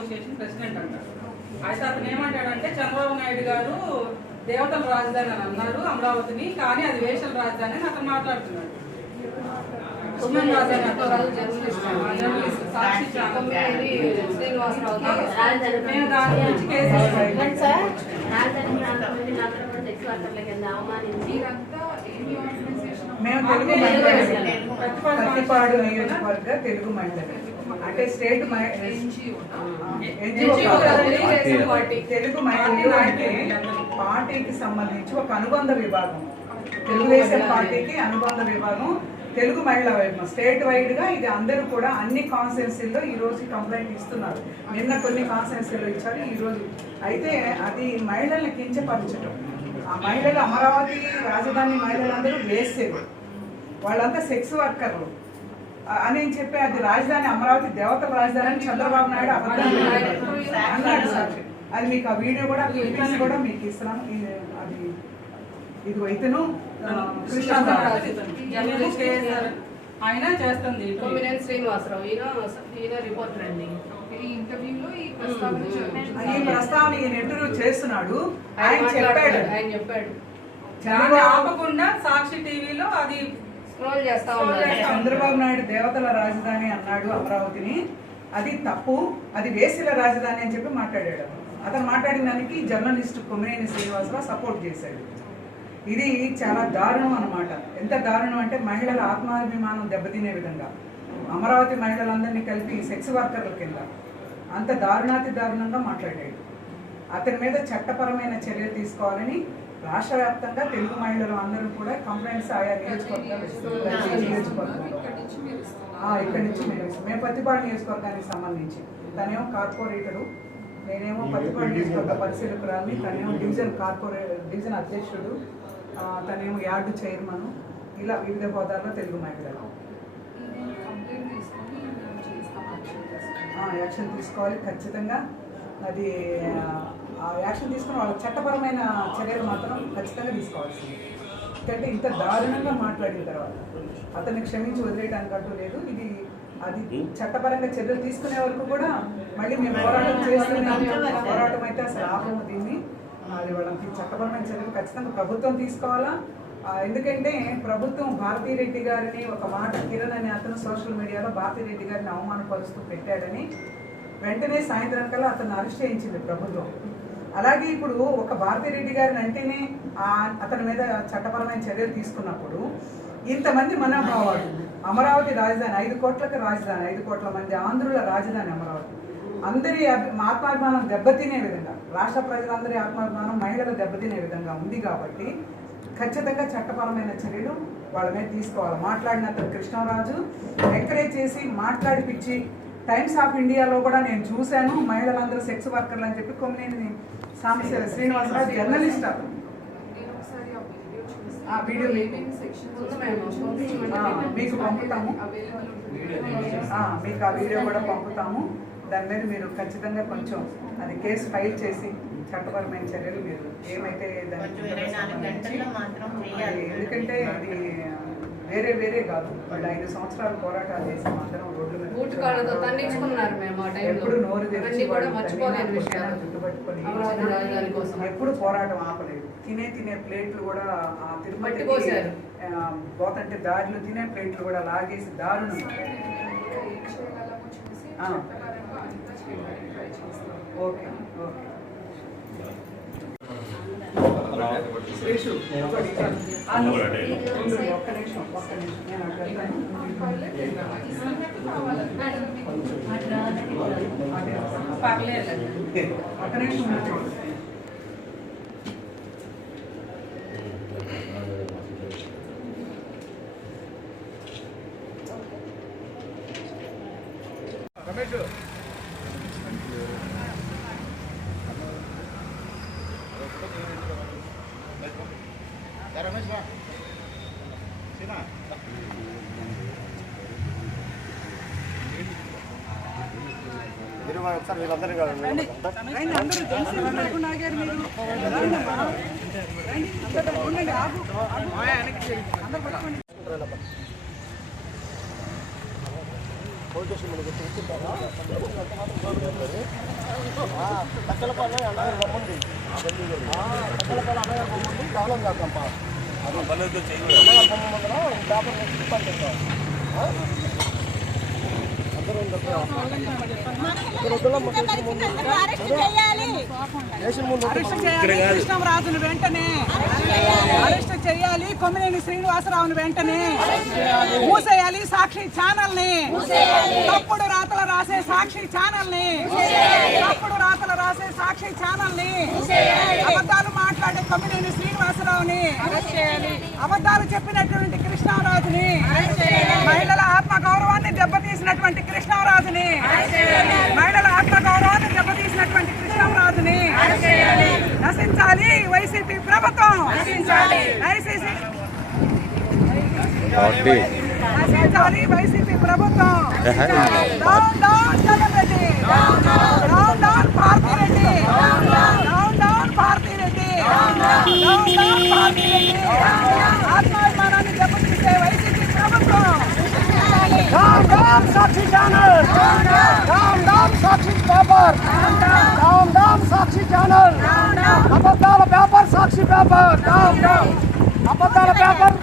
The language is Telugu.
అసోసియేషన్ ప్రెసిడెంట్ అంటారు. అయితే అతను ఏమంటాడంటే చంద్రబాబు నాయుడు గారు దేవతల రాజధాని అని అన్నారు అమరావతిని కానీ అది వేషల రాజధాని అని అతను మాట్లాడుతున్నాడు. ఉమెన్ మేము తెలుగు. ప్రతిపాడు నియోజకవర్గ తెలుగు మండలి. అంటే స్టేట్. తెలుగు పార్టీకి సంబంధించి ఒక అనుబంధ విభాగం. తెలుగుదేశం పార్టీకి అనుబంధ విభాగం. తెలుగు మహిళా విభాగం స్టేట్ వైడ్గా ఇది అందరూ కూడా అన్ని కాన్స్టిట్యున్సీల్లో ఈ రోజు కంప్లైంట్ ఇస్తున్నారు. నిన్న కొన్ని కాన్స్టిట్యున్సీలో ఇచ్చారు ఈ రోజు. అయితే అది మహిళల్ని కించపరచడం ఆ మహిళలు అమరావతి రాజధాని మహిళలందరూ వేసేది వాళ్ళంతా సెక్స్ వర్కర్లు. అని చెప్పి అది రాజధాని అమరావతి దేవతల రాజధాని అని చంద్రబాబు నాయుడు అబద్ధం. అన్నాడు సాక్షి. అది మీకు ఆ వీడియో కూడా క్లిప్పింగ్స్ కూడా మీకు ఇస్తున్నాను. ఇది అది ఇది కేఎస్ఆర్ ఆయన చేస్తుంది కొమ్మినేని శ్రీనివాసరావు. ఈయన ఈయన రిపోర్టర్ అండి ఈ ఇంటర్వ్యూలో ఈ ప్రస్తావన జరుగుతుంది. ఈ ప్రస్తావన ఈయన ఇంటర్వ్యూ చేస్తున్నాడు. ఆయన చెప్పాడు. ఆయన చెప్పాడు. ఆపకుండా సాక్షి టీవీలో అది స్క్రోల్ చేస్తా చంద్రబాబు నాయుడు దేవతల రాజధాని అన్నాడు అమరావతిని. అది తప్పు అది వేసిల రాజధాని అని చెప్పి మాట్లాడాడు. అతను మాట్లాడిన దానికి జర్నలిస్ట్ కొమ్మినేని శ్రీనివాసరావు సపోర్ట్ చేశాడు. ఇది చాలా దారుణం అన్నమాట. ఎంత దారుణం అంటే మహిళల ఆత్మాభిమానం దెబ్బతినే విధంగా. అమరావతి మహిళలందరినీ కలిపి సెక్స్ వర్కర్ల కింద అంత దారుణాతి దారుణంగా మాట్లాడాడు. అతని మీద చట్టపరమైన చర్యలు తీసుకోవాలని రాష్ట్ర వ్యాప్తంగా తెలుగు మహిళలు అందరూ కూడా కంప్లైంట్స్ ఆయా నియోజకవర్గాలు ఇక్కడి నుంచి ఇక్కడి నుంచి మేము ఇస్తాం. మేము పత్తిపాడు నియోజకవర్గానికి సంబంధించి. తనేమో కార్పొరేటరు నేనేమో పత్తిపాడు నియోజకవర్గ పరిశీలకురాలని తనేమో డివిజన్ కార్పొరే డివిజన్ అధ్యక్షుడు ఆ, తనేమో యార్డు చైర్మన్ ఇలా వివిధ హోదాల్లో తెలుగు మహిళలు. యాక్షన్ తీసుకోవాలి. ఖచ్చితంగా అది ఆ యాక్షన్ తీసుకుని వాళ్ళ చట్టపరమైన చర్యలు మాత్రం ఖచ్చితంగా తీసుకోవాల్సింది. ఎందుకంటే ఇంత దారుణంగా మాట్లాడిన తర్వాత అతన్ని క్షమించి వదిలేయడానికి అంటూ లేదు. ఇది అది చట్టపరంగా చర్యలు తీసుకునే వరకు కూడా మళ్ళీ మేము పోరాటం చేస్తూనే ఉంటాం. పోరాటం అయితే అసలు ఆపము దీన్ని. అది వాళ్ళకి చట్టపరమైన చర్యలు ఖచ్చితంగా ప్రభుత్వం తీసుకోవాలా? ఎందుకంటే ప్రభుత్వం భారతీ రెడ్డి గారిని ఒక మాట కిరణ్ అనే అతను సోషల్ మీడియాలో భారతీ రెడ్డి గారిని అవమానపరుస్తూ పెట్టాడని వెంటనే సాయంత్రం కల్లా అతను అరెస్ట్ చేయించింది ప్రభుత్వం. అలాగే ఇప్పుడు ఒక భారతీ రెడ్డి గారిని అంటేనే అతని మీద చట్టపరమైన చర్యలు తీసుకున్నప్పుడు ఇంతమంది మనోభావాలు అమరావతి రాజధాని ఐదు కోట్లకు రాజధాని ఐదు కోట్ల మంది ఆంధ్రుల రాజధాని అమరావతి. అందరి ఆత్మాభిమానం దెబ్బతినే విధంగా రాష్ట్ర ప్రజలందరి ఆత్మాభిమానం మహిళలు దెబ్బతినే విధంగా ఉంది కాబట్టి ఖచ్చితంగా చట్టపరమైన చర్యలు వాళ్ళ మీద తీసుకోవాలి. మాట్లాడిన అతను కృష్ణరాజు ఎంకరేజ్ చేసి మాట్లాడిపించి టైమ్స్ ఆఫ్ ఇండియాలో కూడా నేను చూశాను. మహిళలందరూ సెక్స్ వర్కర్లు అని చెప్పి కొమ్మినేని సాంబశివ శ్రీనివాసరావు జర్నలిస్ట్ వీడియో మీకు- పంపుతాము. మీకు ఆ వీడియో కూడా పంపుతాము. దాని మీద మీరు ఖచ్చితంగా కొంచెం అది కేసు ఫైల్ చేసి చట్టపరమైన చర్యలు మీరు ఏమైతే దానికి ఎందుకంటే అది వేరే వేరే కాదు. వాళ్ళు ఐదు సంవత్సరాలు పోరాటాలు చేసాం అందరం రోడ్ల ఎప్పుడు నోరు తెరిచి కోసం. ఎప్పుడు పోరాటం ఆపలేదు. తినే తినే ప్లేట్లు కూడా. ఆ, పోతంటే దారిలో తినే ప్లేట్లు కూడా లాగేసి దారుణం. ఇంకా ఏం చేయగలమో చూసి ఆ. చట్టపరంగా అంతా చేయడానికి ట్రై చేస్తాం ఓకే ఓకే శ్రీషు ఒకటి ఆ, ఉండు, ఒక్క నిమిషం ఒక్క నిమిషం నేను అక్కడ అదే, పర్లేదు ఒక్క నిమిషం మనకి కూర్చుంటారా? లక్షల పనులు ఎలా రమ్మండి తగ్గలపల్లి అన్నగారి బొమ్మ ఉంది. కాలం చేద్దాం అది పేపర్ కృష్ణరాజును వెంటనే అరెస్ట్ చేయాలి కొమ్మినేని శ్రీనివాసరావును వెంటనే మూసేయాలి సాక్షి ఛానల్ని తప్పుడు రాతలు రాసే సాక్షి ఛానల్ని తప్పుడు రాతలు రాసే సాక్షి ఛానల్ని అబద్ధాలు మాట్లాడే కొమ్మినేని శ్రీనివాసరావుని అబద్ధాలు చెప్పినటువంటి కృష్ణరాజుని మహిళల ఆత్మ రెడ్డి ఆత్మాభిమానాన్ని దెబ్బతీసే వైసీపీ ప్రభుత్వం down down Sakshi channel down down Sakshi paper down down Sakshi channel అబద్ధాల paper Sakshi paper down down అబద్ధాల పేపర్